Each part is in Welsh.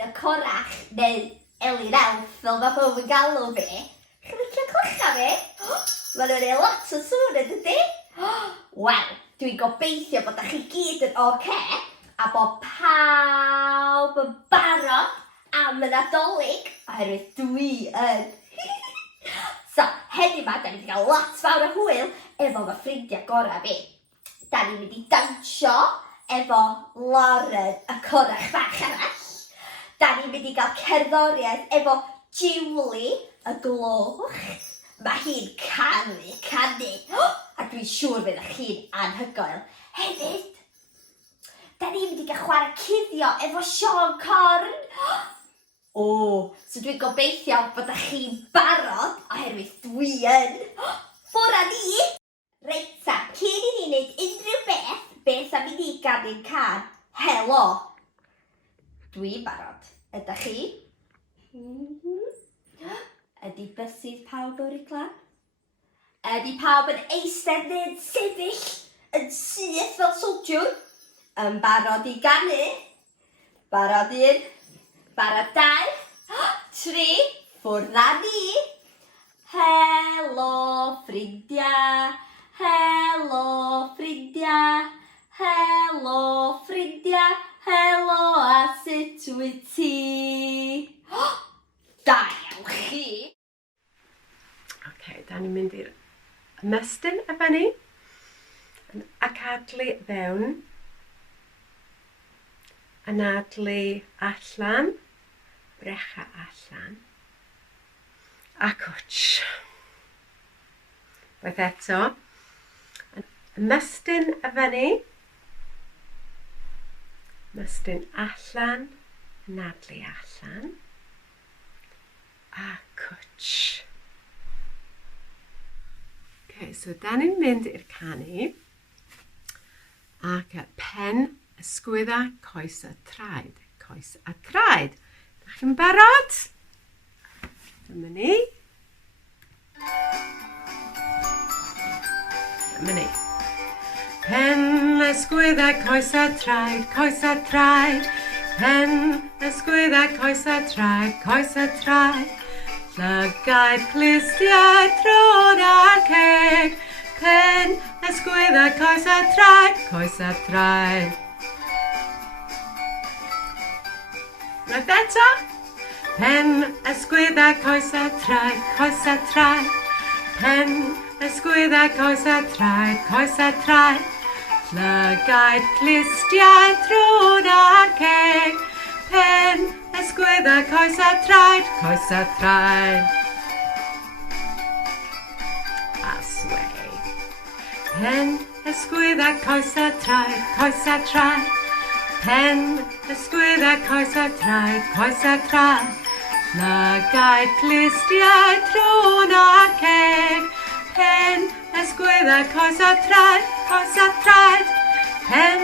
Elin y Corach, neu Elin Elf, fel mae pob yn galw fi. Chi'n licio clycha fi? Mae nhw'n ei lot o sŵn ydy? Wel, dwi'n gobeithio bod chi gyd yn oce, a bod pawb yn barod am y Nadolig, oherwydd dwi yn. So, heddiw yma, da ni wedi cael lot fawr o hwyl efo fy ffrindiau gorau fi. Da ni'n mynd i dansio efo Lauren y Corach bach arall. Da ni'n mynd i gael cerddoriaeth efo Julie y Gloch. Mae hi'n canu. A dwi'n siŵr fydd chi'n anhygoel. Hefyd, da ni'n mynd i gael chwarae cuddio efo Sean Corn. So dwi'n gobeithio bod chi'n barod oherwydd dwi yn. Ffwrdd â ni! Reit ta, cyn i ni wneud unrhyw beth am i ni ganu'n can. Helo! Dwi'n barod. Ydych chi? Ydy bysydd pawb o'r rhaglen? Ydy pawb yn eistedd neu'n sefyll yn syth fel soldiwr? Yn barod i ganu? Barod 1, barod 2, 3, ffwrdd â ni! Helo ffrindiau! Helo ffrindiau! Helo ffrindiau! Helo a sut wyt ti? Da iawn chi! Ok, da ni'n mynd i'r ymestyn efo ni. Ac adlu fewn. Anadlu allan. Brecha allan. A cwtsh. Beth eto. Ymestyn efo ni. Ymestyn allan. Anadlu allan. A cwtsh. Ok, so da ni'n mynd i'r canu. Ac y pen, ysgwydda, coes a traed. Coes a traed. Da chi'n barod? Dyma ni. Dyma ni. Pen, ysgwydda, coes a traed. Coes a traed. Pen, ysgwydda, coes a traed. Coes a traed. Llygaid clistiau trod ar ceg. Pen, ysgwydda, coes a traed. Coes a traed. Right eto. Pen, ysgwydda, coes a traed. Coes a traed. Pen, ysgwydda, coes a traed. Coes a traed. Llygaid clistiau trod ar ceg. Pen, ysgwydda, coes a traed. Coes a traed. A sway. Pen, ysgwydda, coes a traed. Coes a traed. Pen, ysgwydda, coes a traed. Coes a traed. Llygaid clistiau trod ar ceg. Pen, ysgwydda, coes a traed. Coes a traed. Pen,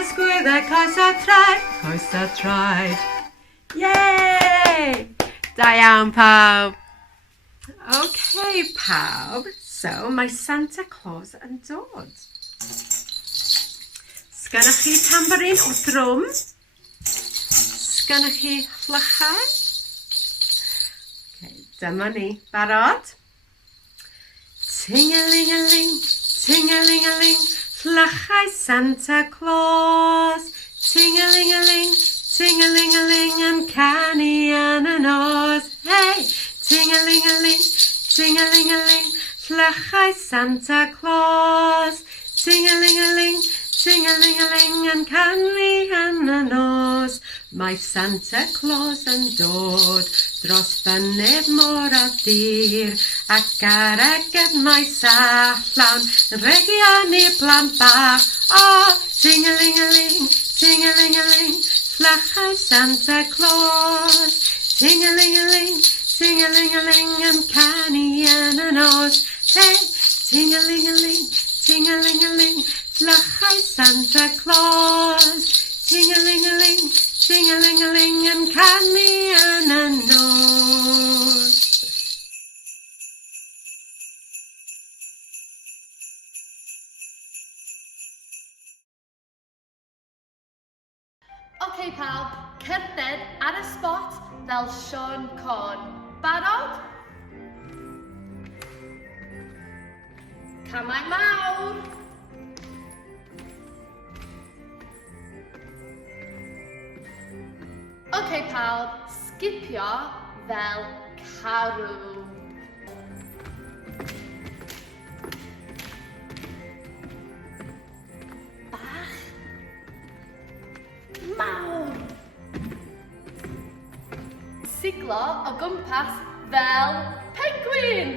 ysgwydda, coes a traed. Coes a traed. Yay! Da iawn pawb. Ok pawb. So, mae Santa Claus yn dod. Sgynnoch chi tamborin o drwm? Sgynnoch chi chlychau? Okay, dyma ni. Barod? Ting-a-ling-a-ling, ting-a-ling-a-ling, chlychau Santa Claus. Ting-a-ling-a-ling, ting-a-ling-a-ling, yn canu yn y nos. Hey! Ting-a-ling-a-ling, ting-a-ling-a-ling, chlychau Santa Claus. Ting-a-ling-a-ling, ting-a-ling-a-ling, yn canu yn y nos. Mae Santa Claus yn dod dros fynydd môr a dir, ac ar y gefnau llawn, region i'r blant bach. O, ting-a-ling-a-ling, ting-a-ling-a-ling, chlychau Santa Claus. Ting-a-ling-a-ling, ting-a-ling-a-ling, yn canu yn y nos. Hey, ting-a-ling-a-ling, ting-a-ling-a-ling, chlychau Santa Claus. Ting-a-ling-a-ling, ting-a-ling-a-ling, yn canu yn y nos. Ok pawb, cerdded ar y spot fel Sean Corn. Barod? Camau mawr. Ok pawb, sgipio fel carw. Bach. Mawr. Siglo o gwmpas fel penguin.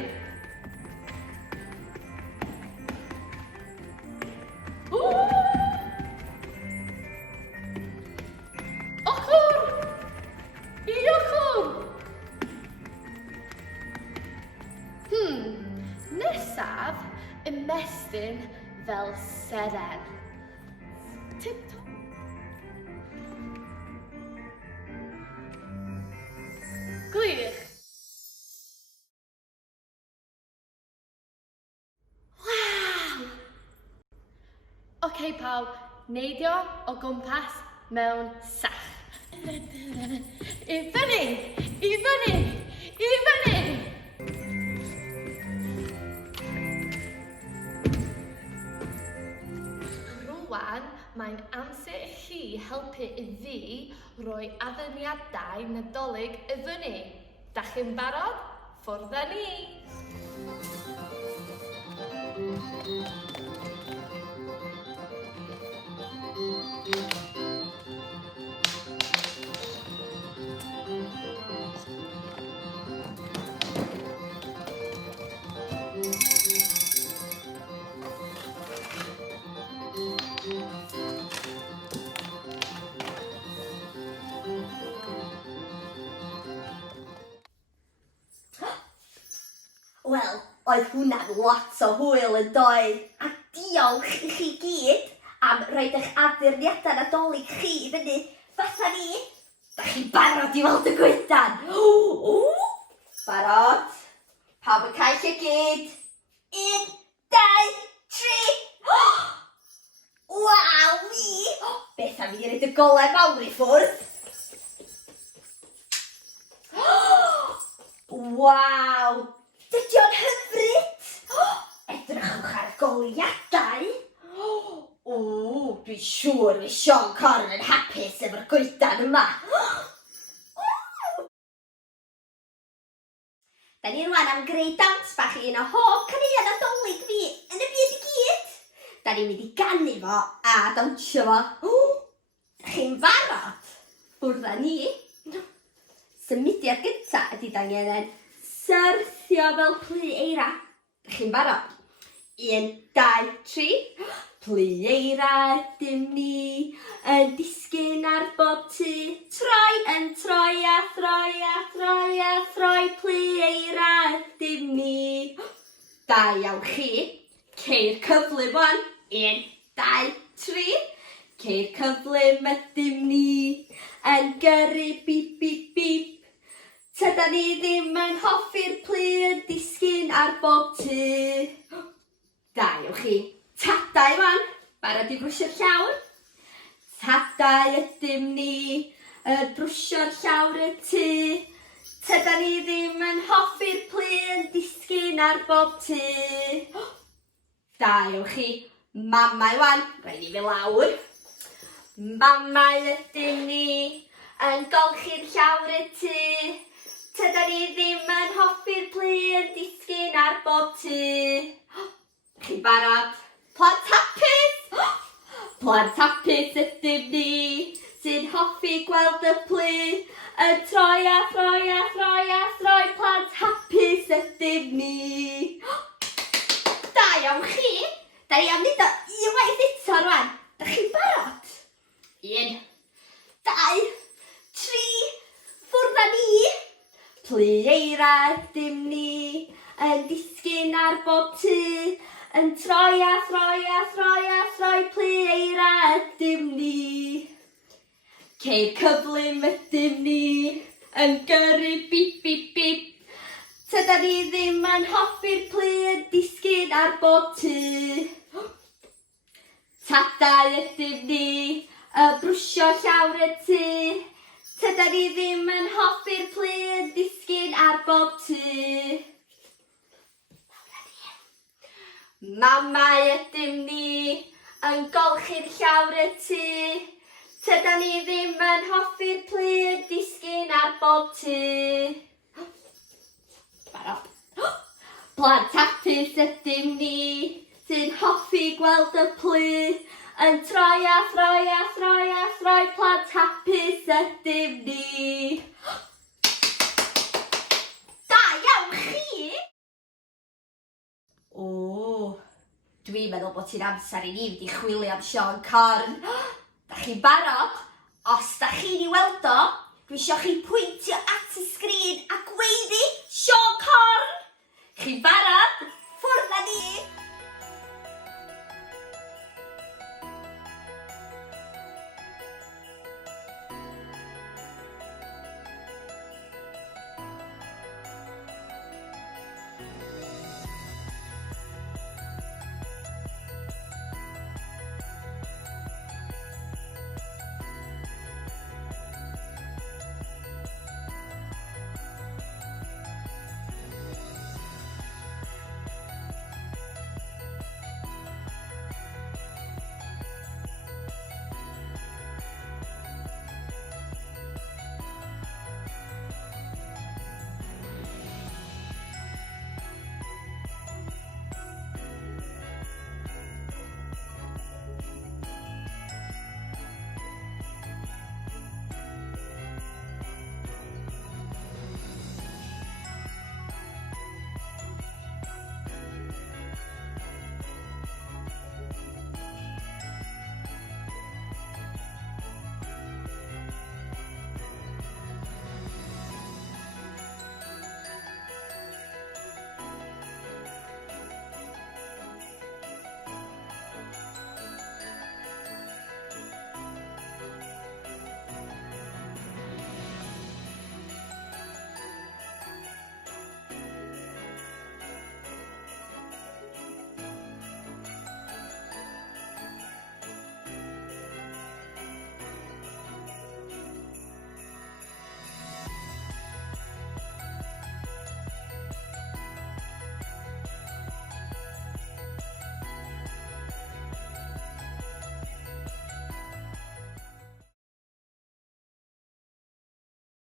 Ochr! I ochr! Nesaf, ymestyn fel seren. Tip-top. Gwych. Waw! Ok pawb, neidio o gwmpas mewn sach. I fyny! I fyny! I fyny! Rwan, mae'n amser i chi helpu i fi roi addurniadau Nadolig i fyny. Da chi'n barod? Ffwrdd â ni! Wel, oedd hwnna'n lot o hwyl yn doedd. A diolch i chi gyd am roed eich addurniadau Nadolig chi i fyny fatha ni. Da chi'n barod i weld y gwydan? Barod? Pawb yn cael chi gyd? 1, 2, 3. Waw, fi! Beth am i roed y golau mawr i ffwrdd? Waw! Dydy o'n hyfryd! Edrychwch ar goliadau. Dwi'n siŵr fi Sean Corn yn hapus efo'r goedan yma. Da ni rwan am greu dawns bach un o hoff caneuon Nadolig fi yn y byd i gyd. Da ni'n mynd i ganu fo a dawnsio fo. Chi'n barod? Ffwrdd â ni. Symudiad gyntaf ydy da ni angen syrthio fel plu eira. Chi'n barod? 1, 2, 3. Plu eira ydym ni yn disgyn ar bob tŷ. Troi yn troi a throi a throi a throi. Plu eira ydym ni. Da iawn chi. Ceir cyflym wan. 1, 2, 3. Ceir cyflym ydym ni yn gyrru bip bip bip. Tydan ni ddim yn hoffi'r plu yn disgyn ar bob tŷ. Da iawn chi. Tadau wan. Barod i brwsio'r llawr. Tadau ydym ni yn brwsio'r llawr y tŷ. Tydan ni ddim yn hoffi'r plu yn disgyn ar bob tŷ. Da iawn chi. Mamau wan. Rhaid ni fel lawr. Mamau ydym ni yn golchi'r llawr y tŷ. Tydan ni ddim yn hoffi'r plu yn disgyn ar bob tŷ. Chi'n barod? Plant hapus! Plant hapus ydym ni sy'n hoffi gweld y plu yn troi a throi a throi a throi. Plant hapus ydym ni. Da iawn chi! Da ni am wneud o unwaith eto rwan. Da chi'n barod? 1, 2, 3. Ffwrdd â ni. Plu eira ydym ni yn disgyn ar bob tŷ. Yn troi a throi a throi a throi. Plu eira ydym ni. Ceir cyflym ydym ni yn gyrru bip bip bip. Tydan ni ddim yn hoffi'r plu yn disgyn ar bob tŷ. Tadau ydym ni yn brwsio llawr y tŷ. Tydan ni ddim yn hoffi'r plyd disgyn ar bob tŷ. Mamau ydym ni yn golchi'r llawr y tŷ. Tydan ni ddim yn hoffi'r plyd disgyn ar bob tŷ. Barod. Plant hapus ydym ni sy'n hoffi gweld y plyd. Yn troi a throi a throi a throi, plant hapus ydym ni. Da iawn chi! O, dwi'n meddwl bod ti'n amser i ni wedi chwilio am Sean Corn. Da chi'n barod? Os da chi'n ei weld o, dwi isio chi pwyntio at y sgrin a gweiddi Sean Corn. Chi'n barod? Ffwrdd â ni!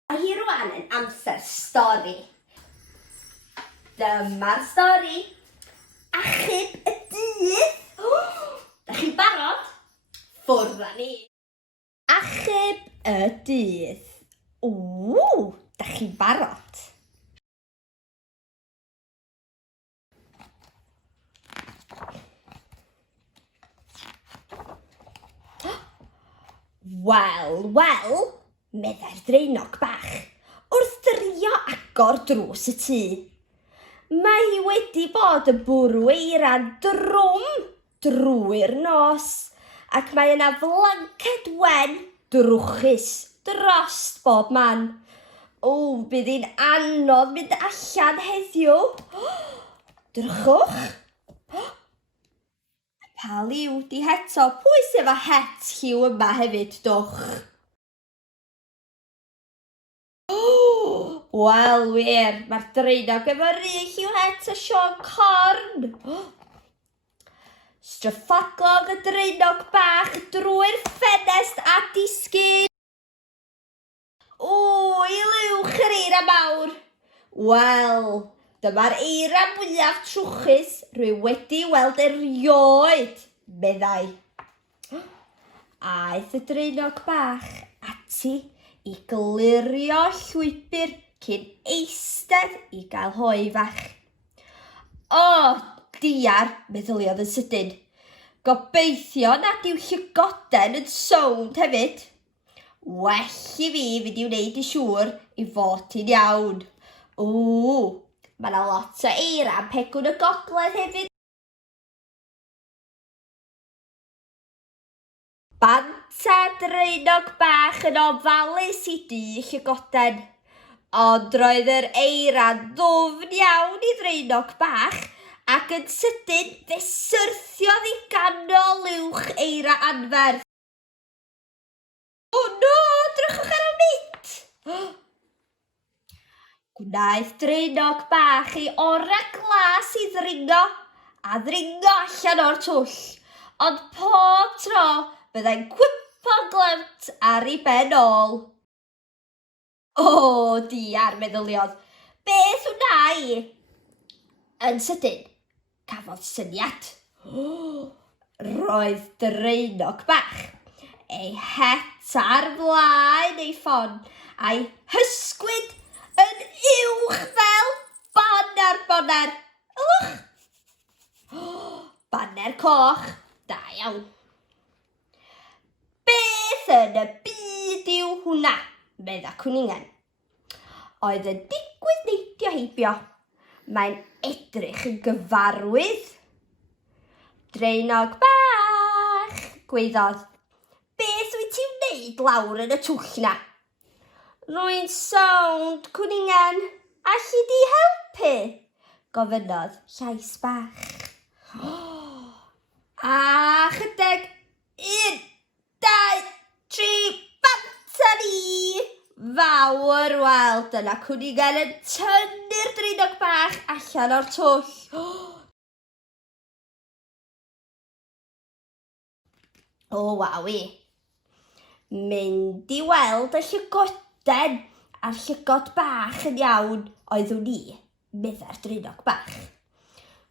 Mae hi rwan yn amser stori. Dyma'r stori. Achub y dydd. Da chi'n barod? Ffwrdd â ni. Achub y dydd. Da chi'n barod? Wel, meddai'r Draenog bach, wrth drio agor drws y tŷ. Mae hi wedi bod yn bwrw eira'n drwm drwy'r nos, ac mae yna flanced wen drwchus drost bob man. Bydd hi'n anodd mynd allan heddiw. Drychwch. Pa liw di heto? Pwy sydd efo het lliw yma hefyd, dwch? Wel, wir, mae'r Draenog efo'r un lliw het a Sean Corn. Stryffodlodd y Draenog bach drwy'r ffenest a disgyn. I liwch yr eira mawr. Wel, dyma'r eira mwyaf trwchus rwy wedi weld erioed, meddai. Aeth y Draenog bach ati i glirio llwybr cyn eistedd i gael hoi fach. Diar, meddyliodd yn sydyn. Gobeithio nad yw llygoden yn sownd hefyd. Well i fi fynd i wneud yn siŵr i fod hi'n iawn. Mae yna lot o eira am Pegwn y Gogledd hefyd. Banta Draenog bach yn ofalus i dŷ llygoden. Ond roedd yr eira'n ddwfn iawn i Draenog bach ac yn sydyn fe syrthiodd i ganol uwch eira anferth. No, drychwch ar y mynd! Gwnaeth Draenog bach ei ora glas i ddringo, a ddringo allan o'r twll, ond pob tro byddai'n cwipo glymt ar ei ben ôl. O, diar, meddyliodd, beth wna i? Yn sydyn, cafodd syniad. Roedd Draenog bach ei het ar flaen ei ffon a'i hysgwyd yn uwch fel baner boner. Ylwch! Baner coch, da iawn. Beth yn y byd yw hwnna, medda Cwningen. Oedd yn digwydd neidio heibio. Mae'n edrych yn gyfarwydd. Draenog bach, gwaeddodd. Beth wyt ti'n wneud lawr yn y twll na? Rwy'n sownd, Cwningen. Alli di helpu? Gofynnodd llais bach. A chydeg. 1, 2, 3, banta ni! Fawr weld yna Cwningen yn tynnu'r Draenog bach allan o'r twll. O, wawi. Mynd i weld y llygoden a'r llygod bach yn iawn oeddwn ni, medda'r Draenog bach.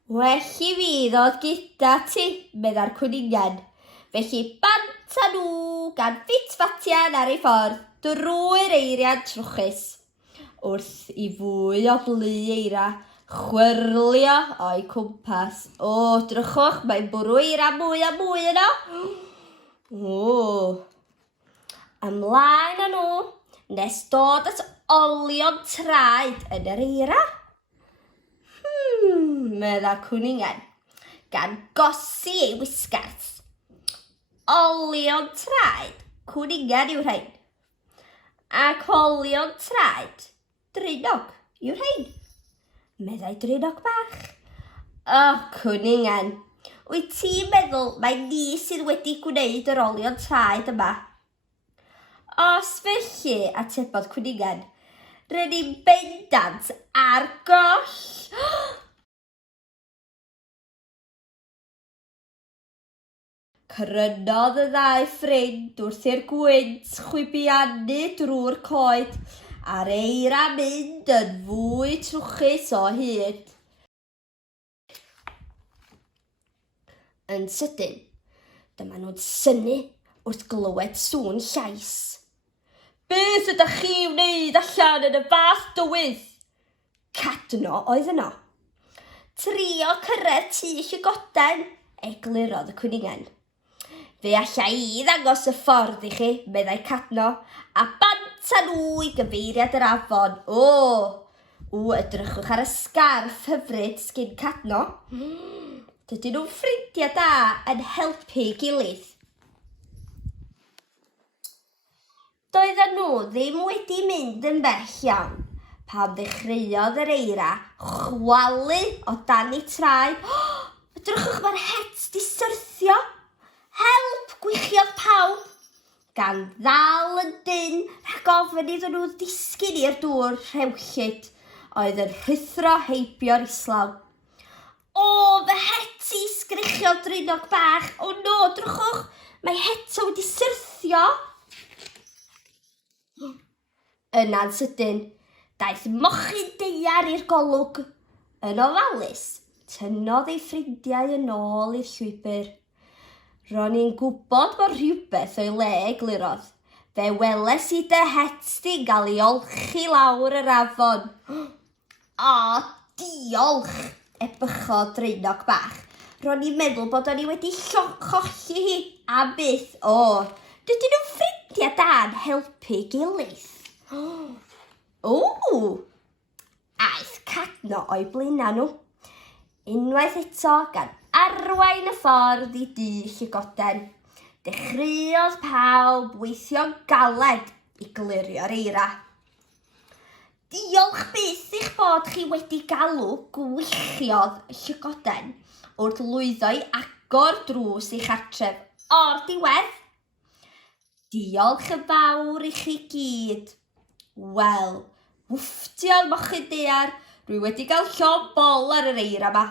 Well i fi ddod gyda ti, medda'r Cwningen. Felly banta nhw gan ffit-fatian ar ei ffordd drwy'r eiriad trwchus. Wrth i fwy o blu eira chwyrlio o'i cwmpas. O, drychwch, mae'n bwrw eira mwy a mwy yno. O, ymlaen â nhw, nes dod at olion traed yn yr eira. Medda Cwningen, gan gosi ei wisgarth. Olion traed, Cwningen yw'r rhain. Ac olion traed, Draenog yw'r rhain. Meddai Draenog bach. O, Cwningen, wyt ti'n meddwl mae ni sydd wedi gwneud yr olion traed yma? Os felly, atebodd Cwningen, rydyn ni'n bendant ar goll. Crynodd y ddau ffrind wrth i'r gwynt chwibiannu drwy'r coed a'r eira mynd yn fwy trwchus o hyd. Yn sydyn, dyma nhw'n synnu wrth glywed sŵn llais. Beth ydych chi wneud allan yn y fath dywydd? Cadno oedd yno. Trio cyrraedd tu llygoden, eglurodd y Cwningen. Fe allai i ddangos y ffordd i chi, meddai Cadno, a banta nhw i gyfeiriad yr afon. Edrychwch ar y sgarff hyfryd sgyn Cadno. Dydyn nhw'n ffrindiau da yn helpu gilydd. Doedden nhw ddim wedi mynd yn bell iawn pan ddechreuodd yr eira chwalu o dan eu traed. Edrychwch mae'r het di syrthio. Help, gwichiodd pawb. Gan ddal yn dyn rhag ofyn iddyn nhw ddisgyn i'r dŵr rhewllyd oedd yn rhythro heibio'r islaw. O, fy heti, sgrichiodd Draenog bach. O no, drwchwch, mae heto wedi syrthio. Yna'n sydyn, daeth mochyn deiar i'r golwg. Yn ofalus, tynnodd ei ffrindiau yn ôl i'r llwybr. Ro'n i'n gwybod bod rhywbeth o'i le eglurodd. Fe weles i dy het di'n gael ei olchi lawr yr afon. O, diolch, ebychodd Draenog bach. Ro'n i'n meddwl bod o'n i wedi colli hi a byth. Dydyn nhw'n ffrindiau da'n helpu gilydd. Aeth Cadno o'i blaena nhw. Unwaith eto gan arwain y ffordd i dŷ llygoden. Dechreuodd pawb weithio'n galed i glirio'r eira. Diolch byth i'ch bod chi wedi galw, gwychiodd y llygoden wrth lwyddo i agor drws i'ch cartref o'r diwedd. Diolch yn fawr i chi gyd. Wel, wfftio'r mochyn daear. Rwy wedi cael llon bol ar yr eira yma.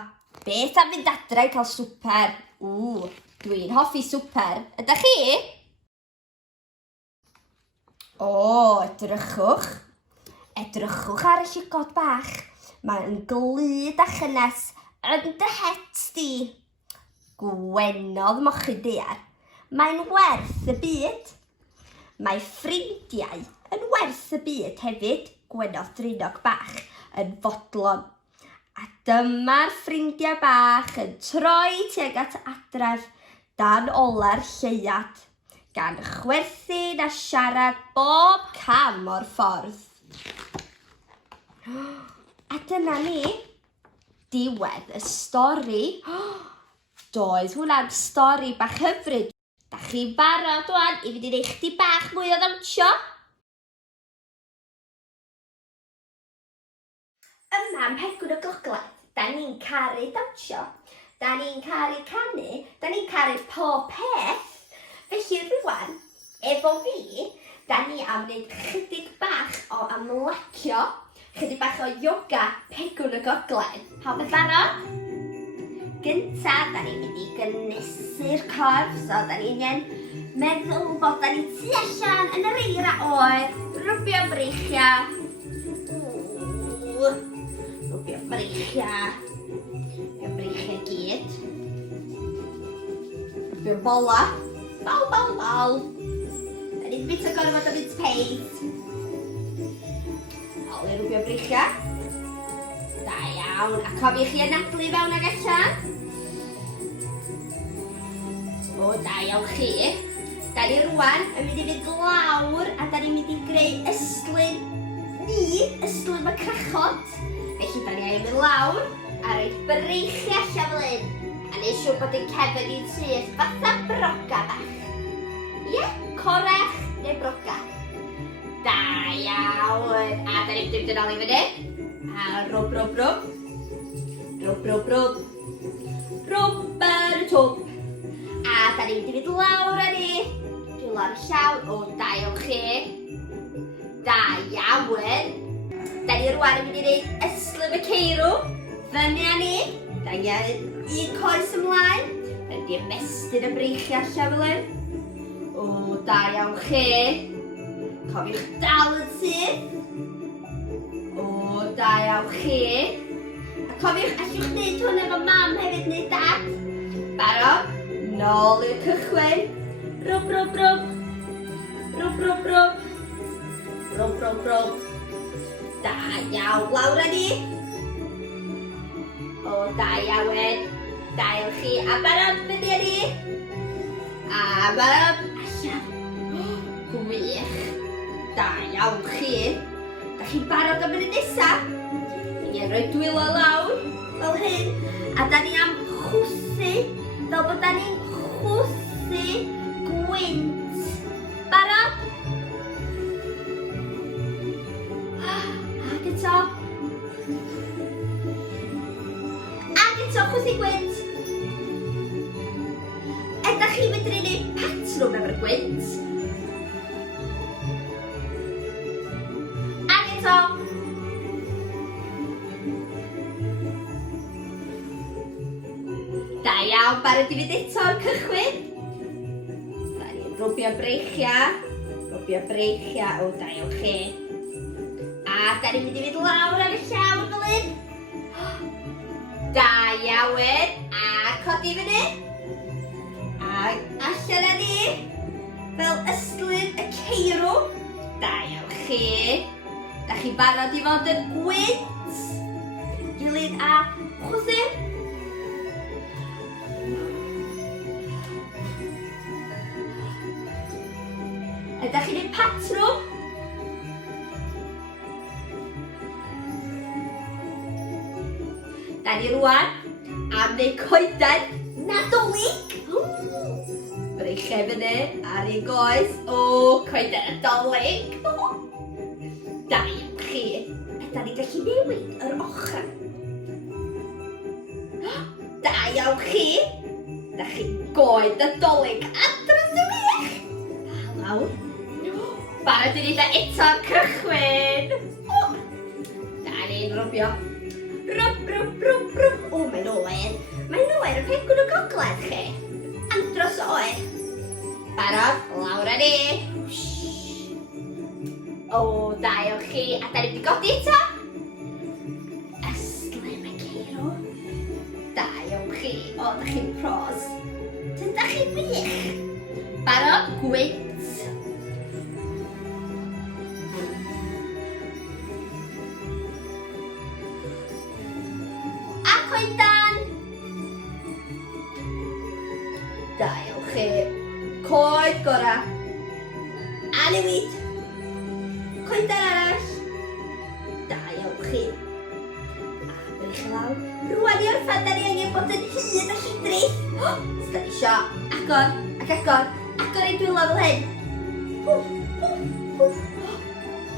Beth am fynd adre i cael swper? Dwi'n hoffi swper. Ydych chi? Edrychwch. Edrychwch ar y llygod bach. Mae'n glyd a chynnes yn dy het di. Gwenodd mochyn daear. Mae'n werth y byd. Mae ffrindiau yn werth y byd hefyd, gwenodd Draenog bach yn fodlon. A dyma'r ffrindiau bach yn troi tuag at adref dan ola'r lleuad, gan chwerthin a siarad bob cam o'r ffordd. A dyna ni, diwedd y stori. Doedd hwnna'n stori bach hyfryd. Da chi'n barod wan i fynd i neud chdi bach mwy o ddawnsio? Yma ym Pegwn y Gogledd, da ni'n caru dawnsio. Da ni'n caru canu, da ni'n caru pob peth. Felly rwan, efo fi, da ni am wneud chydig bach o ymlacio, chydig bach o yoga Pegwn y Gogledd. Pawb yn barod? Gynta, da ni'n mynd i gynnesu'r corff, so da ni'n meddwl bod da ni tu allan yn yr eira oed, rwbio breichia. Rwbio breichia gyd. Rwbio bola. Bal. Da ni'n bit o gorfod o bit peint. Ôl i rwbio breichia. Da iawn, a cofiwch chi anadlu fewn ag allan. Da iawn chi. Da ni rwan yn mynd i fynd lawr a da ni'n mynd i greu yslyn y crachod. Felly da ni angen mynd lawr a roed breichi allan fel hyn. A neud siŵr bod ein cefn ni'n syth fatha broga bach. Ie, corech neu broga. Da iawn. A da ni'n mynd yn ôl i fyny. A rwb. Rwb ar y twb. A da ni'n mynd i fynd lawr â ni. Dwi'n lawr y llawn. Da iawn chi. Da iawn. Da ni rwan yn mynd i wneud yslym y ceirw. Fyny â ni. Da ni angen un coes ymlaen. Da ni wedi ymestyn y breichi allan fel hyn. Da iawn chi. Cofiwch dal yn syth. Da iawn chi. A cofiwch, allwch wneud hwn efo mam hefyd neu dad. Barod? Nôl i'r cychwyn. Rwb. Da iawn, lawr â ni. Da iawn. Da iawn chi. A barod fyny â ni. A barod allan. Gwych. Da iawn chi. Da chi'n barod am y nesaf? Ni'n rhoi dwylo lawr fel hyn. A da ni am chwsu. Fel bod da ni'n chwsu gwynt. Barod? Ag eto. Chwsu gwynt. Ydych chi medru neud patrwm efo'r gwynt? Ag eto. Da iawn, barod i fynd eto'r cychwyn. Da ni'n rwbio breichia. Da iawn chi. A da ni'n mynd i fynd lawr ar y llawn fel hyn. Da iawn. A codi fyny. A allan â ni. Fel yslyn y ceirw. Da iawn chi. Da chi barod i fod yn gwynt. Gilydd a chwsu. Ydych chi'n neud patrwm? Da ni rwan am neu coeden Nadolig. Breichau fyny ar ei goes. Coeden Nadolig. Da iawn chi. Ydych ni'n gallu newid yr ochr. Da iawn chi. Da chi'n goed Nadolig adras y wych. Lawr. Barod i ni da eto'r cychwyn. O, da ni'n rwbio. Rwb, rwb, rwb, rwb. O, mae'n oer. Mae'n oer y pegwn o gogledd chi. Andros o oer. Barod, lawr â ni. O, da i'w chi. A da ni wedi godi eto. Ystlem y ceiro. Da i'w chi. O, da chi'n pros. Dyda chi wych. Barod, gwynt. A coedan. Da i'w chi. Coed gora. A newid. Coedan arall. Da i'w chi. A dwi'n chi lawr. Rwan i orffan, da ni angen bod yn hyd a llidrith. Os da ni isio agor ac agor. Agor ein dwylo fel hyn.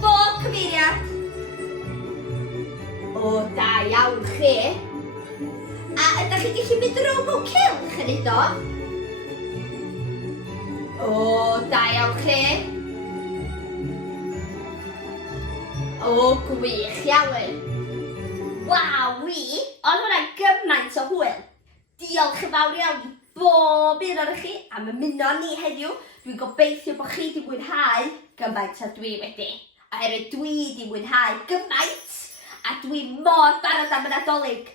Bob cyfeiriad. O, da iawn chi. A ydych chi gallu mynd rownd mewn cylch yn edo? O, da iawn chi. O, gwych iawn. Waw, oedd hwnna gymaint o hwyl. Diolch yn fawr iawn i bob un o'r chi am ymuno ni heddiw. Dwi'n gobeithio bod chi wedi mwynhau gymaint a dwi wedi. Oherwydd dwi wedi mwynhau gymaint a dwi mor barod am y Nadolig.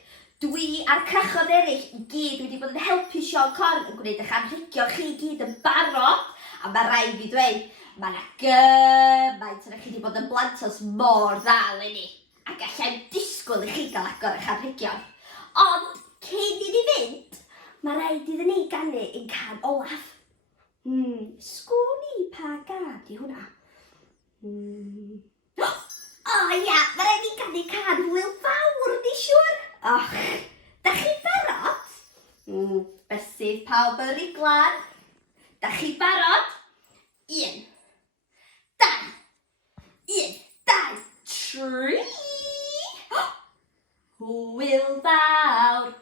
Dwi a'r cychod eraill i gyd wedi bod yn helpu Sion Corn yn gwneud eich anrhygio chi gyd yn barod. A mae rhaid fi dweud, mae yna gymaint yna chi wedi bod yn blantos mor ddal i ni. A gallai'n disgwyl i chi gael agor eich anrhygion. Ond cyn i ni fynd, mae rhaid iddyn ni ganu ein can olaf. Sgwn i pa gad i hwnna. O ia, mae rhaid i ganu can hwyl fawr, ni siwr. Och, da chi barod? Besydd pawb yn riglan. Da chi barod? 1, 2, 1, 2, 3. Hwyl fawr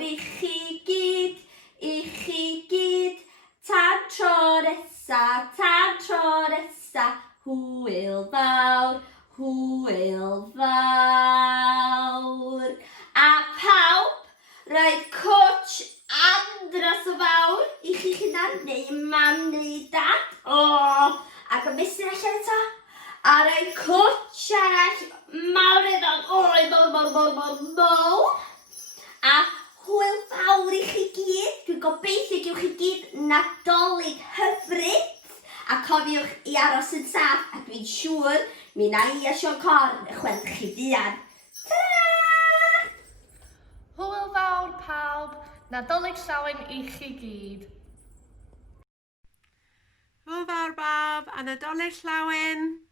i chi gyd, tan tro nesa, hwyl fawr. A pawb, roedd coach andros o fawr i chi hunan, neu mam neu dad. O, ac y mesur allan eto. A roedd coach arall mawr mawr. A hwyl fawr i chi gyd. Dwi'n gobeithio gewch chi gyd Nadolig hyfryd. A cofiwch i aros yn saff. A dwi'n siŵr mi na i a Sion Corn chweld chi fuan. Ta-ra! Hwyl fawr pawb, Nadolig llawen i chi gyd. Hwyl fawr bawb a Nadolig llawen.